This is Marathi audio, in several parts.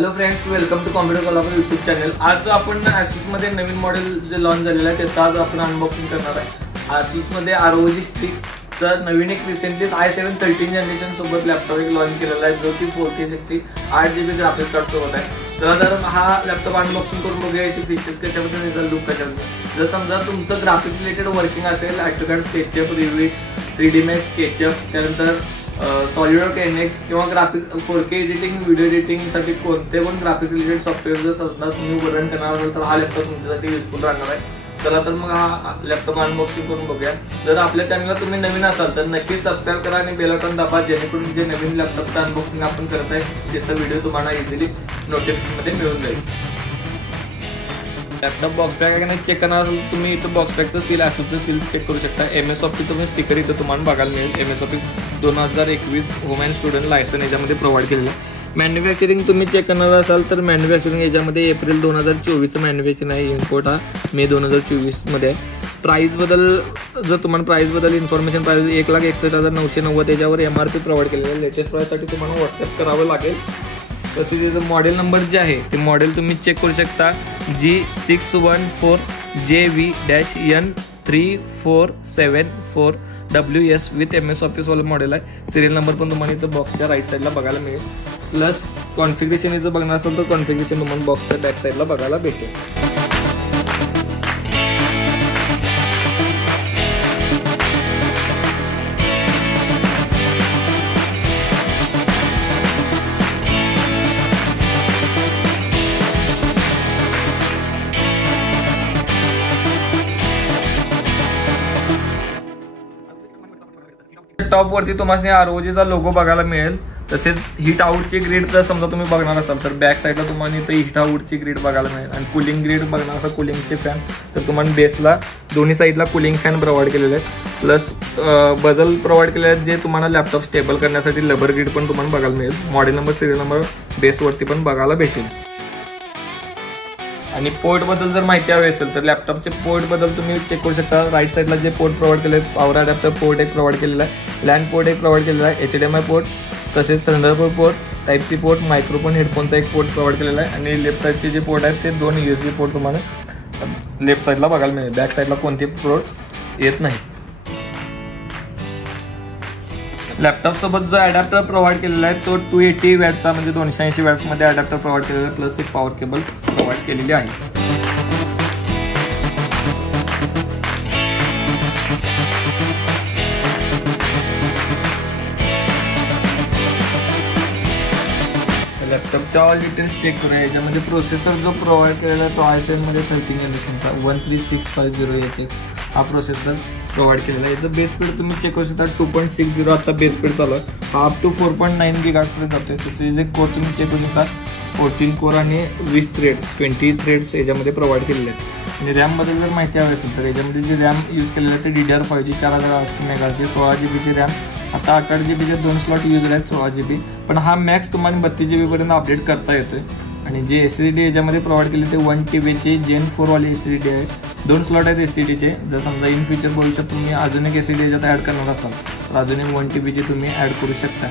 Hello friends, welcome to computer Kolhapur YouTube channel. आज आपण Asus मध्ये नवीन मॉडेल जे लॉन्च झालेलं आहे त्याचं आज आपण अनबॉक्सिंग करणार आहे। Asus मध्ये ROG Strix चा नवीन एक रिसेंटली i7 13 जनरेशन सोबत लॅपटॉप एक लॉन्च केलेला आहे जो की 4K 60 8GB ग्राफिक्स कार्ड सोबत आहे। तर हा लॅपटॉप अनबॉक्सिंग करून बघूया याचे फीचर्स कशाबद्दल, रिझल्ट लुक कशाबद्दल। जर समजा तुमचं ग्राफिक्स रिलेटेड वर्किंग असेल, AutoCAD, SketchUp, Revit, 3D Max, SketchUp, त्यानंतर SolidWorks NX किंवा ग्राफिक्स 4K एडिटिंग, व्हिडिओ एडिटिंगसाठी कोणते पण ग्राफिक्स रिलेटेड सॉफ्टवेअर जर समजा तुम्ही वर्णन करणार असाल तर हा लॅपटॉप तुमच्यासाठी युजफुल राहणार आहे। चला तर मग हा लॅपटॉप अनबॉक्सिंग करून बघूया। जर आपल्या चॅनलला तुम्ही नवीन असाल तर नक्कीच सबस्क्राइब करा आणि बेल आयकॉन दाबा, जेणेकरून जे नवीन लॅपटॉपचं अनबॉक्सिंग आपण करत आहे त्याचा व्हिडिओ तुम्हाला इझिली नोटिफिकेशनमध्ये मिळून जाईल। लॅपटॉप बॉक्स पॅक आहे का नाही चेक करणार असेल तुम्ही इथं बॉक्स पॅकचं सील, Asusचं सील चेक करू शकता। MS Officeचं पण स्टिकर इथं तुम्हाला बघायला मिळेल। MS Office 2021 home and student license याच्यामध्ये प्रोव्हाइड केलेलं आहे। मॅन्युफॅक्चरिंग तुम्ही चेक करणार असाल तर मॅन्युफॅक्चरिंग याच्यामध्ये एप्रिल 2024चं मॅन्युफॅक्चरिंग आहे। इम्पोर्ट हा मे 2024 मध्ये आहे। प्राइस बद्दल जर तुम्हाला प्राइस बद्दल इन्फॉर्मेशन पाहिजे 1,61,990 त्याच्यावर MRP प्रोव्हाइड केलेलं आहे। लेटेस्ट प्राइससाठी तुम्हाला व्हॉट्सअप करावं लागेल। तसेच त्याचं मॉडेल नंबर जे आहे ते मॉडेल तुम्ही चेक करू शकता G614JV-N3474WS विथ MS Office वाला मॉडेल आहे। सिरियल नंबर पण तुम्हाला इथं बॉक्सच्या राईट साईडला बघायला मिळेल। प्लस कॉन्फिगरेशन जर बघणार असेल तर कॉन्फिगरेशन तुम्हाला बॉक्सच्या बॅक साईडला बघायला भेटेल। टॉप वरती तुम्हाला ROGचा लोगो बघायला मिळेल। तसेच हीट आउटची ग्रेड जर समजा तुम्ही बघणार असाल तर बॅक साईडला तुम्हाला इथे हीट आउटची ग्रेड बघायला मिळेल। आणि कूलिंग ग्रेड बघणार असाल कूलिंगचे फॅन तर तुम्हाला बेसला दोन्ही साईडला कूलिंग फॅन प्रोव्हाइड केलेले आहेत। प्लस बजल प्रोव्हाइड केले आहेत जे तुम्हाला लॅपटॉप स्टेबल करण्यासाठी रबर ग्रेड पण तुम्हाला बघायला मिळेल। मॉडेल नंबर, सिरियल नंबर बेसवरती पण बघायला भेटेल। आणि पोर्ट बद्दल जर माहिती हवी असेल तर लॅपटॉपचे पोर्ट बद्दल तुम्ही चेक करू शकता। राईट साईडला जे पोर्ट प्रोव्हाइड केले आहेत, पॉवर अडॅप्टर पोर्ट एक प्रोव्हाइड केलेला आहे, लॅन पोर्ट एक प्रोव्हाइड केलेला आहे, HDMI पोर्ट, तसेच Thunderbolt port, type C port, microphone हेडफोनचा एक पोर्ट प्रोव्हाइड केलेला आहे। आणि लेफ्ट साईडचे जे पोर्ट आहेत ते 2 USB पोर्ट तुम्हाला लेफ्ट साईडला बघायला मिळेल। बॅक साईडला कोणतेही पोर्ट येत नाही। लॅपटॉप सोबत जो अडॅप्टर प्रोव्हाइड केलेला आहे तो 280 वॅटचा म्हणजे 280 वॅटमध्ये अडॅप्टर प्रोव्हाइड केलेला आहे। प्लस एक पॉवर केबल प्रोव्हाइड केलेली आहे। लॅपटॉपच्या ऑल डिटेल्स चेक करूया। याच्यामध्ये प्रोसेसर जो प्रोव्हाइड केलेला आहे तो i7 मध्ये 13 जनरेशनचा 13650H हा प्रोसेसर प्रोव्हाइड केलेला आहे। याचं बेस स्पीड तुम्ही चेक करू शकता 2.60 आता बेस स्पीड चालू आहे। हा अप टू 4.9 GHz पर्यंत जातोय। तसेच जे कोर तुम्ही चेक करू शकता 14 कोर आणि 20 थ्रेड 20 थ्रेड्स याच्यामध्ये प्रोव्हाइड केलेले आहेत। आणि रॅम बद्दल जर माहिती हवी असेल तर याच्यामध्ये जे रॅम यूज केलेलं आहे ते DDR5 4800 MHz 16GB रॅम। आता 8GB 2 स्लॉट यूज आहेत 16GB, पण हा मॅक्स तुम्हाला 32GB पर्यंत अपडेट करता येतोय। आणि जे SSD याच्यामध्ये प्रोव्हाइड केले ते 1 TB Gen 4 वाली SSD आहे। 2 स्लॉट आहेत SSDचे। जर समजा इन फ्युचर भविष्यात तुम्ही अजून एक SSD याच्यात ॲड करणार असाल तर अजून एक 1 TB तुम्ही ॲड करू शकता।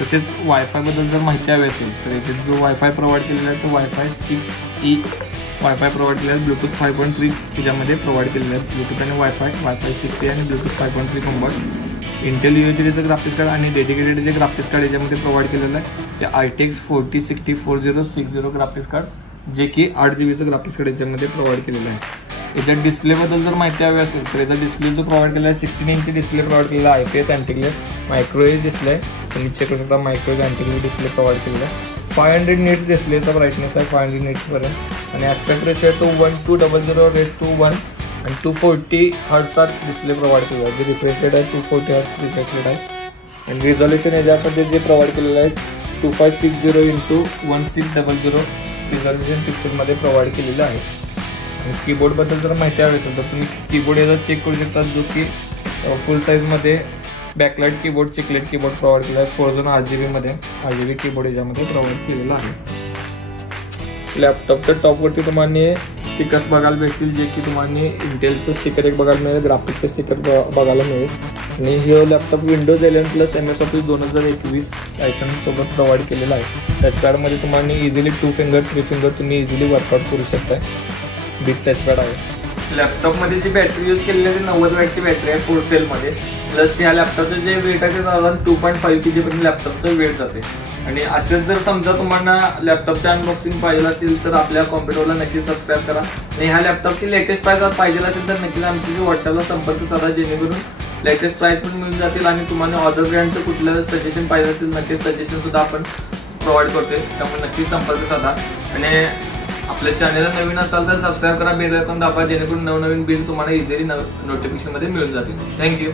तसेच वायफाय बद्दल जर माहिती हवी असेल तर इथे जो वायफाय प्रोव्हाइड केलेला आहे तो Wi-Fi 6E वायफाय प्रोव्हाइड केलेला आहे। ब्लूटूथ 5.3 त्याच्यामध्ये प्रोव्हाइड केलेलं आहे। ब्लूटूथ आणि Wi-Fi 6E आणि ब्लूटूथ 5.3 कॉम्बॉट। इंटेल UHDचं ग्राफिक्स कार्ड आणि डेडिकेटेड जे ग्राफिक्स कार्ड याच्यामध्ये प्रोव्हाइड केलेलं आहे ते RTX 4060 4060 ग्राफिक्स कार्ड जे की 8GBचं ग्राफिक्स कार्ड याच्यामध्ये प्रोव्हाइड केलेलं आहे। याच्या डिस्प्लेबद्दल जर माहिती हवी असेल तर याचा डिस्प्ले जो प्रोव्हाइड केलेला आहे 16 इंची डिस्प्ले प्रोव्हाइड केलेला आहे। IPS anti glare micro edge display तुम्ही चेक करू शकता। Micro edge anti glare display provide केलेला आहे। 500 निट्स डिस्प्लेचा ब्राईटनेस आहे 500 निट्सपर्यंत। आणि ॲस्पेक्ट रेशो आहे तो 1:00:1 आणि 240 हर्ट्जचा डिस्प्ले प्रोव्हाइड केलेला आहे। जे रिफ्रेश रेट आहे 240 हर्ट्ज रिफ्रेश रेट आहे। आणि रिझॉल्युशन याच्यामध्ये जे प्रोव्हाइड केलेलं आहे 2560x1600 रिझॉल्युशन पिक्सेलमध्ये प्रोव्हाइड केलेलं आहे। आणि कीबोर्डबद्दल जर माहिती हवी असेल तर तुम्ही कीबोर्ड याचा चेक करू शकता जो की फुल साईजमध्ये बॅकलाइट कीबोर्ड चिकलेट कीबोर्ड प्रोव्हाइड केला आहे। 4 झोन RGB कीबोर्ड याच्यामध्ये प्रोव्हाइड केलेला आहे। लॅपटॉपच्या टॉपवरती तुम्हाला स्टिकर्स बघायला भेटतील, जे की तुम्हाला इंटेलचं स्टिकर एक बघायला मिळेल, ग्राफिक्सचं स्टिकर बघायला मिळेल. आणि हे laptop Windows 11 plus MS Office 2021 लायसन्ससोबत प्रोव्हाइड केलेला आहे. टचपॅडमध्ये तुम्हाला इझिली 2 फिंगर 3 फिंगर तुम्ही इझिली वर्कआउट करू शकताय. बिग टचपॅड आहे. लॅपटॉपमध्ये जी बॅटरी यूज केलेली आहे ती 90 वॅटची बॅटरी आहे 4 सेलमध्ये. प्लस ह्या लॅपटॉपचं जे वेट आहे ते साधारण 2.5 kg पर्यंत लॅपटॉपचं वेट जाते. आणि असेच जर समजा तुम्हाला लॅपटॉपचे अनबॉक्सिंग पाहिजे असेल तर आपल्या कॉम्प्युटरला नक्की सबस्क्राईब करा. आणि ह्या लॅपटॉपची लेटेस्ट प्राइस पाहिजे असेल तर नक्कीच आमची व्हॉट्सअपला संपर्क साधा, जेणेकरून लेटेस्ट प्राइस पण मिळून जातील. आणि तुम्हाला ऑर्डर ब्रँडचं कुठलं सजेशन पाहिजे असेल नक्कीच सजेशन सुद्धा आपण प्रोव्हाइड करतोय. त्यामुळे नक्की संपर्क साधा. आणि आपल्या चॅनलला नवीन असाल तर सबस्क्राईब करा, बेल आयकॉन दाबा, जेणेकरून नवनवीन बिल तुम्हाला इझिली नोटिफिकेशनमध्ये मिळून जातील. थँक्यू.